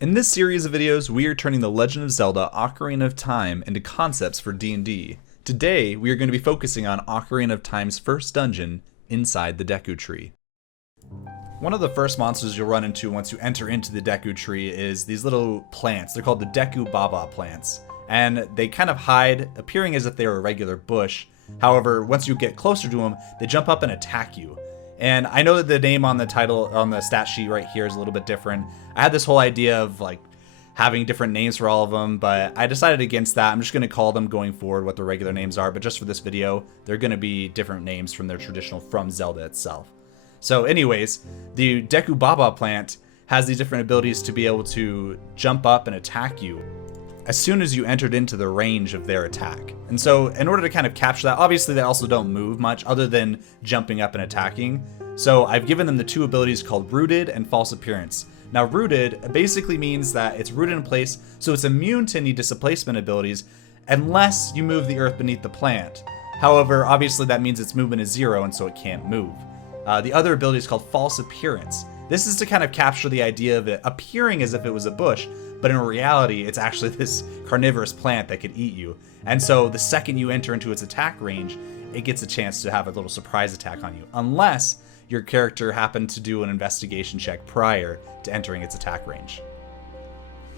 In this series of videos, we are turning The Legend of Zelda Ocarina of Time into concepts for D&D. Today, we are going to be focusing on Ocarina of Time's first dungeon, inside the Deku Tree. One of the first monsters you'll run into once you enter into the Deku Tree is these little plants. They're called the Deku Baba plants, and they kind of hide, appearing as if they were a regular bush. However, once you get closer to them, they jump up and attack you. And I know that the name on the title, on the stat sheet right here, is a little bit different. I had this whole idea of like having different names for all of them, but I decided against that. I'm just going to call them going forward what the regular names are, but just for this video, they're going to be different names from their traditional from Zelda itself. So anyways, the Deku Baba plant has these different abilities to be able to jump up and attack you as soon as you entered into the range of their attack. And so in order to kind of capture that, obviously they also don't move much other than jumping up and attacking. So I've given them the two abilities called Rooted and False Appearance. Now Rooted basically means that it's rooted in place, so it's immune to any displacement abilities unless you move the earth beneath the plant. However, obviously that means its movement is 0 and so it can't move. The other ability is called False Appearance. This is to kind of capture the idea of it appearing as if it was a bush, but in reality, it's actually this carnivorous plant that could eat you. And so the second you enter into its attack range, it gets a chance to have a little surprise attack on you, unless your character happened to do an investigation check prior to entering its attack range.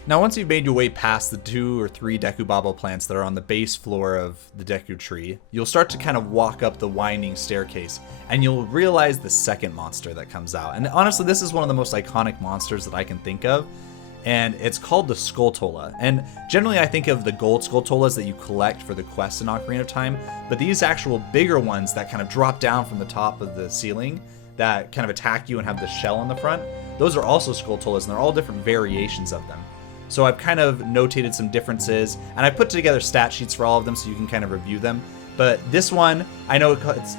Now, once you've made your way past the 2 or 3 Deku Baba plants that are on the base floor of the Deku Tree, you'll start to kind of walk up the winding staircase, and you'll realize the second monster that comes out. And honestly, this is one of the most iconic monsters that I can think of, and it's called the Skulltula. And generally I think of the gold Skulltulas that you collect for the quest in Ocarina of Time, but these actual bigger ones that kind of drop down from the top of the ceiling that kind of attack you and have the shell on the front, those are also Skulltulas, and they're all different variations of them. So I've kind of notated some differences, and I put together stat sheets for all of them so you can kind of review them. But this one, I know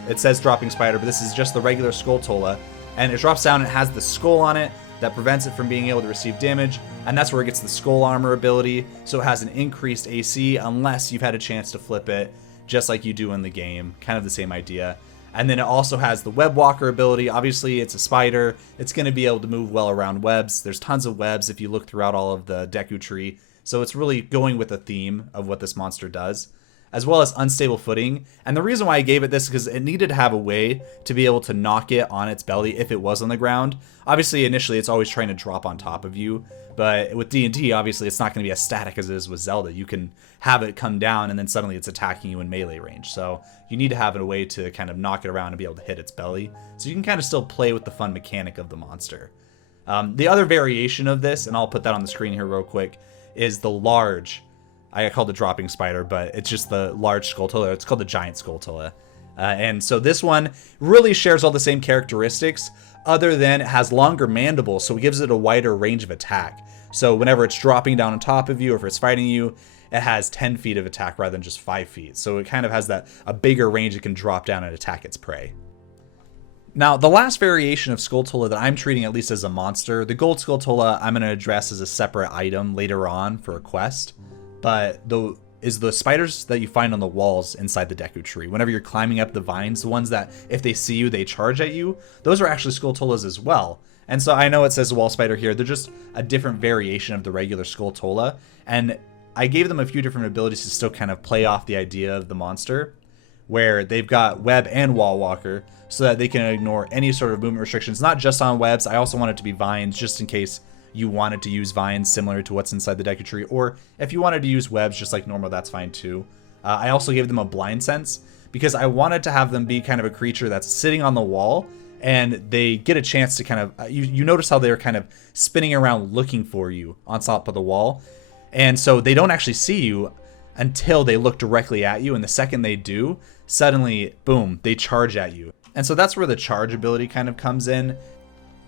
it says Dropping Spider, but this is just the regular Skulltula, and it drops down and it has the skull on it that prevents it from being able to receive damage, and that's where it gets the skull armor ability, so it has an increased AC unless you've had a chance to flip it, just like you do in the game, kind of the same idea. And then it also has the web walker ability. Obviously it's a spider, it's going to be able to move well around webs. There's tons of webs if you look throughout all of the Deku Tree, so it's really going with the theme of what this monster does, as well as unstable footing. And the reason why I gave it this is because it needed to have a way to be able to knock it on its belly if it was on the ground. Obviously initially it's always trying to drop on top of you, but with D&D obviously it's not going to be as static as it is with Zelda. You can have it come down and then suddenly it's attacking you in melee range, so you need to have a way to kind of knock it around and be able to hit its belly, so you can kind of still play with the fun mechanic of the monster. The other variation of this, and I'll put that on the screen here real quick, is the large, I called it Dropping Spider, but it's just the large Skulltula. It's called the Giant Skulltula. And so this one really shares all the same characteristics, other than it has longer mandibles, so it gives it a wider range of attack. So whenever it's dropping down on top of you, or if it's fighting you, it has 10 feet of attack rather than just 5 feet. So it kind of has a bigger range it can drop down and attack its prey. Now, the last variation of Skulltula that I'm treating at least as a monster, the Gold Skulltula I'm going to address as a separate item later on for a quest, but the spiders that you find on the walls inside the Deku Tree. Whenever you're climbing up the vines, the ones that if they see you, they charge at you, those are actually Skulltulas as well. And so I know it says wall spider here, they're just a different variation of the regular Skulltula, and I gave them a few different abilities to still kind of play off the idea of the monster, where they've got web and wall walker, so that they can ignore any sort of movement restrictions, not just on webs. I also want it to be vines, just in case you wanted to use vines similar to what's inside the Deku Tree, or if you wanted to use webs just like normal, that's fine too. I also gave them a blind sense, because I wanted to have them be kind of a creature that's sitting on the wall, and they get a chance to kind of, you notice how they're kind of spinning around looking for you on top of the wall, and so they don't actually see you until they look directly at you, and the second they do, suddenly, boom, they charge at you. And so that's where the charge ability kind of comes in.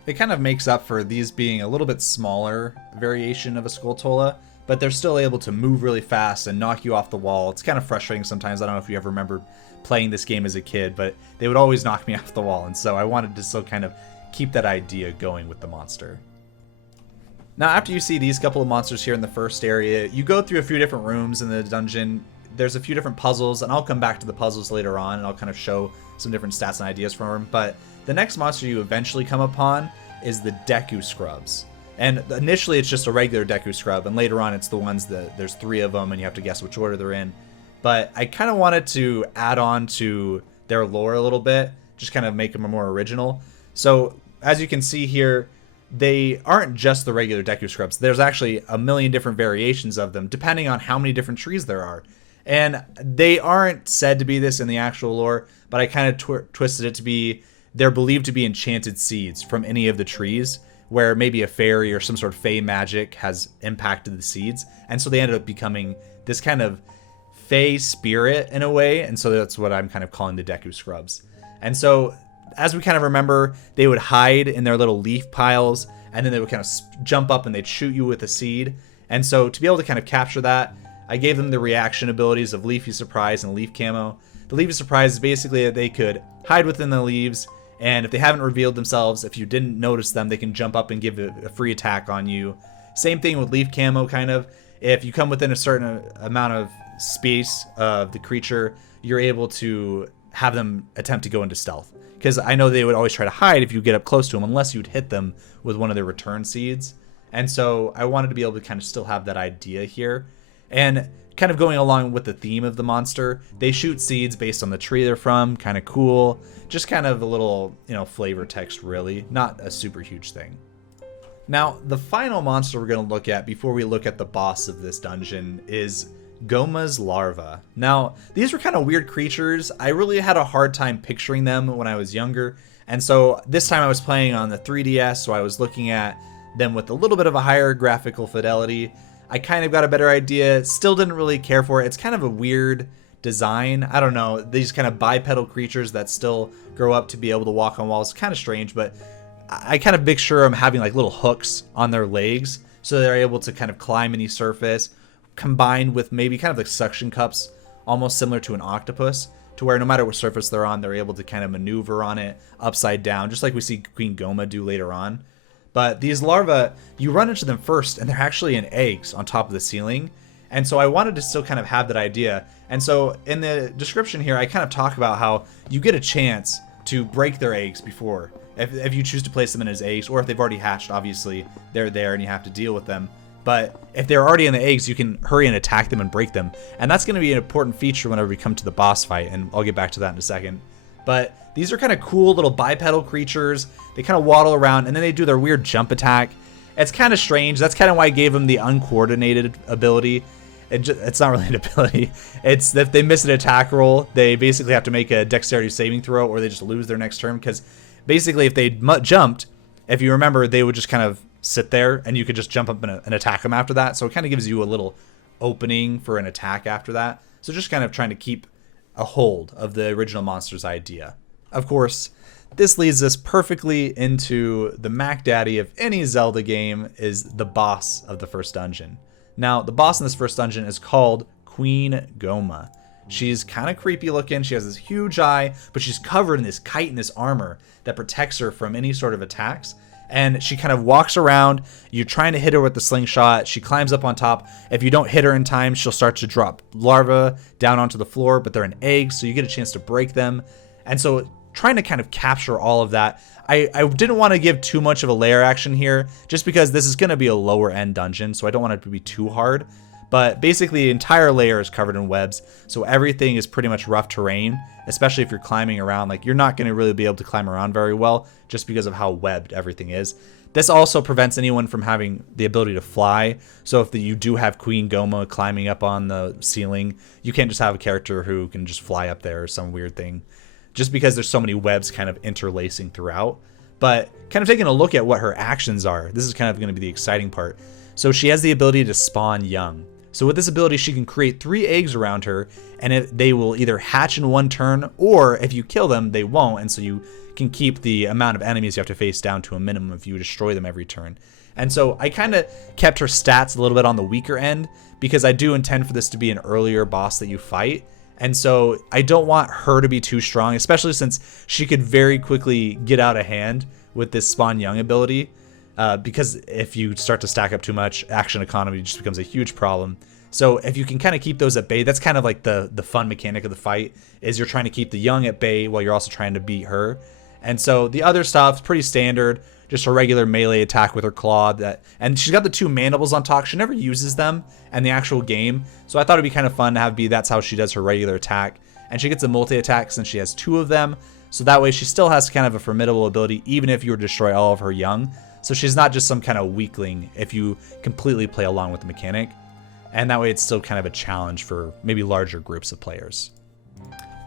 It kind of makes up for these being a little bit smaller variation of a Skulltula, but they're still able to move really fast and knock you off the wall. It's kind of frustrating sometimes. I don't know if you ever remember playing this game as a kid, but they would always knock me off the wall, and so I wanted to still kind of keep that idea going with the monster. Now, after you see these couple of monsters here in the first area, you go through a few different rooms in the dungeon. There's a few different puzzles, and I'll come back to the puzzles later on, and I'll kind of show some different stats and ideas from them. But the next monster you eventually come upon is the Deku Scrubs. And initially it's just a regular Deku Scrub, and later on it's the ones that there's 3 of them and you have to guess which order they're in. But I kind of wanted to add on to their lore a little bit, just kind of make them more original. So as you can see here, they aren't just the regular Deku Scrubs. There's actually a million different variations of them, depending on how many different trees there are. And they aren't said to be this in the actual lore, but I kind of twisted it to be, they're believed to be enchanted seeds from any of the trees, where maybe a fairy or some sort of fey magic has impacted the seeds. And so they ended up becoming this kind of fey spirit in a way. And so that's what I'm kind of calling the Deku Scrubs. And so as we kind of remember, they would hide in their little leaf piles, and then they would kind of jump up and they'd shoot you with a seed. And so to be able to kind of capture that, I gave them the reaction abilities of Leafy Surprise and Leaf Camo. The Leafy Surprise is basically that they could hide within the leaves, and if they haven't revealed themselves, if you didn't notice them, they can jump up and give a free attack on you. Same thing with Leaf Camo, kind of. If you come within a certain amount of space of the creature, you're able to have them attempt to go into stealth. Because I know they would always try to hide if you get up close to them, unless you'd hit them with one of their return seeds. And so I wanted to be able to kind of still have that idea here. And kind of going along with the theme of the monster, they shoot seeds based on the tree they're from. Kind of cool. Just kind of a little, flavor text, really. Not a super huge thing. Now, the final monster we're going to look at before we look at the boss of this dungeon is Goma's larva. Now, these were kind of weird creatures. I really had a hard time picturing them when I was younger. And so this time I was playing on the 3DS, so I was looking at them with a little bit of a higher graphical fidelity. I kind of got a better idea. Still didn't really care for it. It's kind of a weird design. I don't know. These kind of bipedal creatures that still grow up to be able to walk on walls. Kind of strange, but I kind of picture them having like little hooks on their legs, so they're able to kind of climb any surface, combined with maybe kind of like suction cups, almost similar to an octopus, to where no matter what surface they're on, they're able to kind of maneuver on it upside down, just like we see Queen Goma do later on. But these larvae, you run into them first, and they're actually in eggs on top of the ceiling. And so I wanted to still kind of have that idea. And so in the description here, I kind of talk about how you get a chance to break their eggs before. If you choose to place them in as eggs, or if they've already hatched, obviously they're there and you have to deal with them. But if they're already in the eggs, you can hurry and attack them and break them. And that's going to be an important feature whenever we come to the boss fight, and I'll get back to that in a second. But these are kind of cool little bipedal creatures. They kind of waddle around, and then they do their weird jump attack. It's kind of strange. That's kind of why I gave them the uncoordinated ability. It's not really an ability. It's if they miss an attack roll, they basically have to make a dexterity saving throw, or they just lose their next turn. Because basically, if they jumped, if you remember, they would just kind of sit there, and you could just jump up and attack them after that. So it kind of gives you a little opening for an attack after that. So just kind of trying to keep a hold of the original monster's idea. Of course, this leads us perfectly into the Mac Daddy of any Zelda game, is the boss of the first dungeon. Now, the boss in this first dungeon is called Queen Goma. She's kind of creepy looking. She has this huge eye, but she's covered in this chitinous armor that protects her from any sort of attacks. And she kind of walks around. You're trying to hit her with the slingshot. She climbs up on top. If you don't hit her in time, she'll start to drop larvae down onto the floor, but they're in eggs, so you get a chance to break them. And so trying to kind of capture all of that. I didn't want to give too much of a layer action here, just because this is going to be a lower end dungeon, so I don't want it to be too hard. But basically the entire layer is covered in webs, so everything is pretty much rough terrain, especially if you're climbing around. Like, you're not going to really be able to climb around very well just because of how webbed everything is. This also prevents anyone from having the ability to fly, so if you do have Queen Goma climbing up on the ceiling, you can't just have a character who can just fly up there or some weird thing, just because there's so many webs kind of interlacing throughout. But kind of taking a look at what her actions are, this is kind of going to be the exciting part. So she has the ability to spawn young. So with this ability, she can create 3 eggs around her, and they will either hatch in one turn, or if you kill them, they won't, and so you can keep the amount of enemies you have to face down to a minimum if you destroy them every turn. And so I kind of kept her stats a little bit on the weaker end, because I do intend for this to be an earlier boss that you fight. And so I don't want her to be too strong, especially since she could very quickly get out of hand with this spawn young ability. Because if you start to stack up too much, action economy just becomes a huge problem. So if you can kind of keep those at bay, that's kind of like the fun mechanic of the fight, is you're trying to keep the young at bay while you're also trying to beat her. And so the other stuff's pretty standard, just a regular melee attack with her claw. And she's got the 2 mandibles on top. She never uses them in the actual game, so I thought it'd be kind of fun to have that's how she does her regular attack. And she gets a multi-attack since she has 2 of them, so that way she still has kind of a formidable ability even if you were to destroy all of her young. So she's not just some kind of weakling if you completely play along with the mechanic. And that way it's still kind of a challenge for maybe larger groups of players.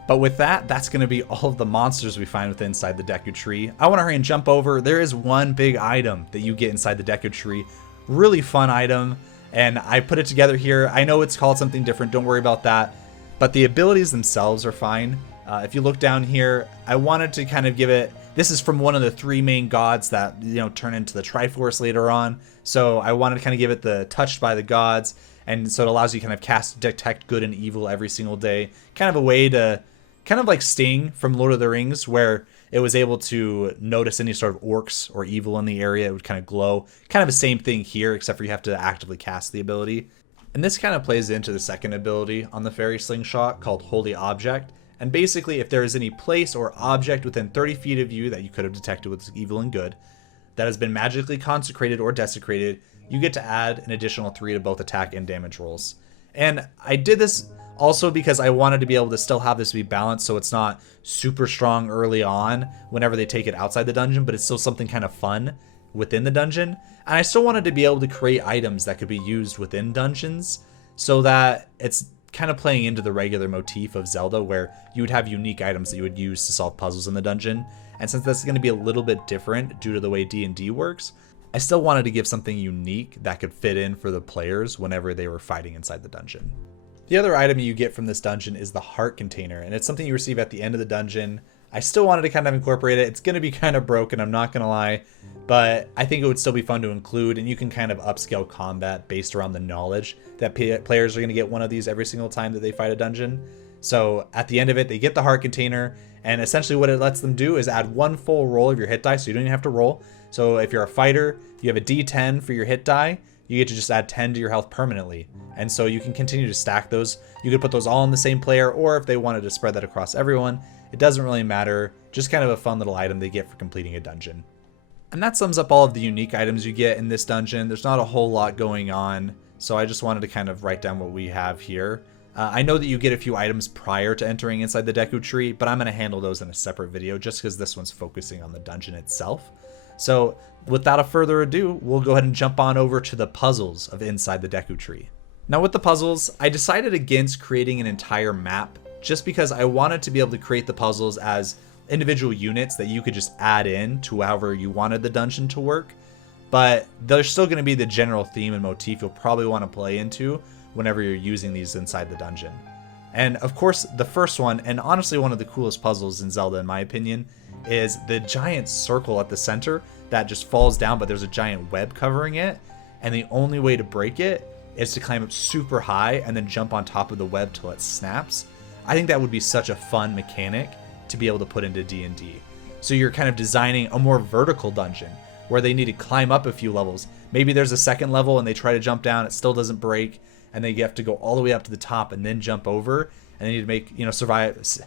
But with that, that's going to be all of the monsters we find within inside the Deku Tree. I want to hurry and jump over. There is one big item that you get inside the Deku Tree. Really fun item. And I put it together here. I know it's called something different. Don't worry about that. But the abilities themselves are fine. If you look down here, I wanted to kind of give it... This is from one of the 3 main gods that, turn into the Triforce later on. So I wanted to kind of give it the touched by the gods. And so it allows you to kind of cast detect good and evil every single day. Kind of a way to... Kind of like Sting from Lord of the Rings, where it was able to notice any sort of orcs or evil in the area. It would kind of glow. Kind of the same thing here, except for you have to actively cast the ability. And this kind of plays into the second ability on the fairy slingshot called Holy Object. And basically, if there is any place or object within 30 feet of you that you could have detected with evil and good that has been magically consecrated or desecrated, you get to add an additional 3 to both attack and damage rolls. And I did this also because I wanted to be able to still have this be balanced so it's not super strong early on whenever they take it outside the dungeon, but it's still something kind of fun within the dungeon. And I still wanted to be able to create items that could be used within dungeons so that it's kind of playing into the regular motif of Zelda where you would have unique items that you would use to solve puzzles in the dungeon. And since that's going to be a little bit different due to the way D&D works, I still wanted to give something unique that could fit in for the players whenever they were fighting inside the dungeon. The other item you get from this dungeon is the heart container, and it's something you receive at the end of the dungeon. I still wanted to kind of incorporate it. It's going to be kind of broken, I'm not going to lie, but I think it would still be fun to include, and you can kind of upscale combat based around the knowledge that players are going to get one of these every single time that they fight a dungeon. So at the end of it, they get the heart container, and essentially what it lets them do is add 1 full roll of your hit die, so you don't even have to roll. So if you're a fighter, you have a D10 for your hit die, you get to just add 10 to your health permanently. And so you can continue to stack those. You could put those all on the same player, or if they wanted to spread that across everyone, it doesn't really matter. Just kind of a fun little item they get for completing a dungeon. And that sums up all of the unique items you get in this dungeon. There's not a whole lot going on, so I just wanted to kind of write down what we have here. I know that you get a few items prior to entering inside the Deku Tree, but I'm going to handle those in a separate video just because this one's focusing on the dungeon itself. So without a further ado, we'll go ahead and jump on over to the puzzles of inside the Deku Tree. Now with the puzzles, I decided against creating an entire map just because I wanted to be able to create the puzzles as individual units that you could just add in to however you wanted the dungeon to work. But there's still going to be the general theme and motif you'll probably want to play into whenever you're using these inside the dungeon. And of course, the first one, and honestly one of the coolest puzzles in Zelda in my opinion, is the giant circle at the center that just falls down, but there's a giant web covering it. And the only way to break it is to climb up super high and then jump on top of the web till it snaps. I think that would be such a fun mechanic to be able to put into D&D. So you're kind of designing a more vertical dungeon where they need to climb up a few levels. Maybe there's a second level and they try to jump down, it still doesn't break, and they have to go all the way up to the top and then jump over. And they need to make,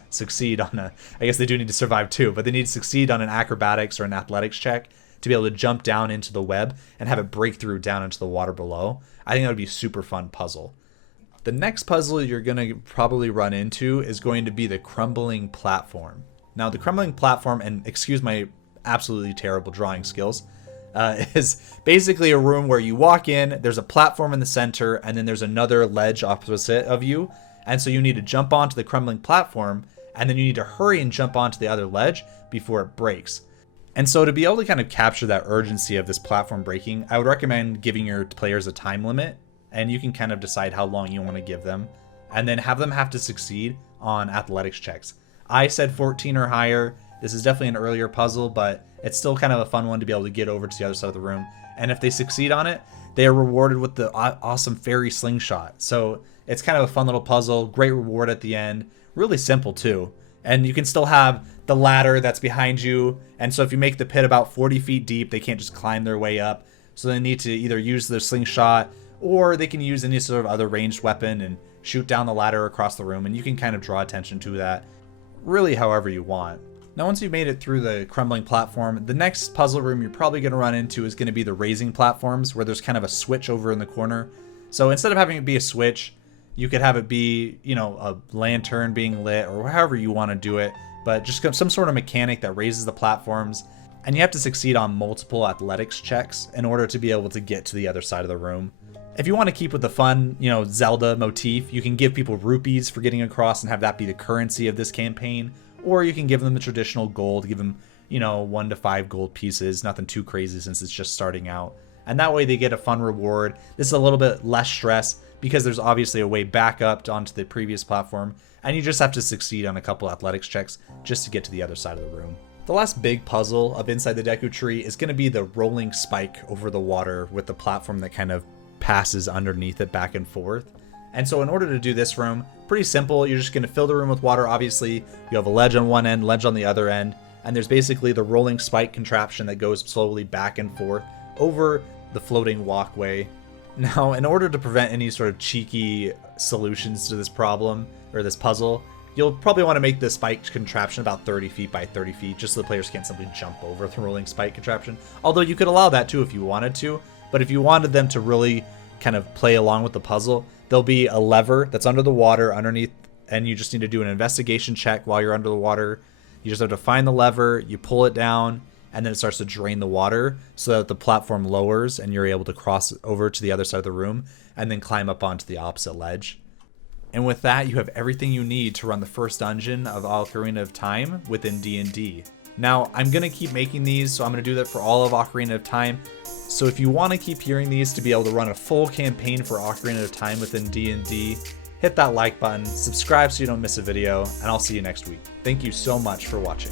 succeed on I guess they do need to survive too, but they need to succeed on an acrobatics or an athletics check to be able to jump down into the web and have it break through down into the water below. I think that would be a super fun puzzle. The next puzzle you're going to probably run into is going to be the crumbling platform. Now the crumbling platform, and excuse my absolutely terrible drawing skills, is basically a room where you walk in, there's a platform in the center, and then there's another ledge opposite of you. And so you need to jump onto the crumbling platform, and then you need to hurry and jump onto the other ledge before it breaks. And so to be able to kind of capture that urgency of this platform breaking, I would recommend giving your players a time limit, and you can kind of decide how long you want to give them, and then have them have to succeed on athletics checks. I said 14 or higher. This is definitely an earlier puzzle, but it's still kind of a fun one to be able to get over to the other side of the room. And if they succeed on it, they are rewarded with the awesome fairy slingshot. So it's kind of a fun little puzzle, great reward at the end, really simple too. And you can still have the ladder that's behind you. And so if you make the pit about 40 feet deep, they can't just climb their way up. So they need to either use their slingshot, or they can use any sort of other ranged weapon and shoot down the ladder across the room. And you can kind of draw attention to that really however you want. Now once you've made it through the crumbling platform, the next puzzle room you're probably going to run into is going to be the raising platforms, where there's kind of a switch over in the corner. So instead of having it be a switch, you could have it be, you know, a lantern being lit or however you want to do it, but just some sort of mechanic that raises the platforms. And you have to succeed on multiple athletics checks in order to be able to get to the other side of the room. If you want to keep with the fun, you know, Zelda motif, you can give people rupees for getting across and have that be the currency of this campaign. Or you can give them the traditional gold, give them, you know, 1 to 5 gold pieces, nothing too crazy since it's just starting out. And that way they get a fun reward. This is a little bit less stress because there's obviously a way back up onto the previous platform, and you just have to succeed on a couple athletics checks just to get to the other side of the room. The last big puzzle up inside the Deku Tree is going to be the rolling spike over the water with the platform that kind of passes underneath it back and forth. And so in order to do this room, pretty simple, you're just going to fill the room with water. Obviously, you have a ledge on one end, ledge on the other end, and there's basically the rolling spike contraption that goes slowly back and forth over the floating walkway. Now, in order to prevent any sort of cheeky solutions to this problem, or this puzzle, you'll probably want to make the spike contraption about 30 feet by 30 feet, just so the players can't simply jump over the rolling spike contraption. Although you could allow that too if you wanted to, but if you wanted them to really kind of play along with the puzzle, there'll be a lever that's under the water underneath, and you just need to do an investigation check while you're under the water. You just have to find the lever, you pull it down, and then it starts to drain the water so that the platform lowers and you're able to cross over to the other side of the room and then climb up onto the opposite ledge. And with that, you have everything you need to run the first dungeon of Ocarina of Time within D&D. Now, I'm going to keep making these, so I'm going to do that for all of Ocarina of Time. So if you want to keep hearing these to be able to run a full campaign for Ocarina of Time within D&D, hit that like button, subscribe so you don't miss a video, and I'll see you next week. Thank you so much for watching.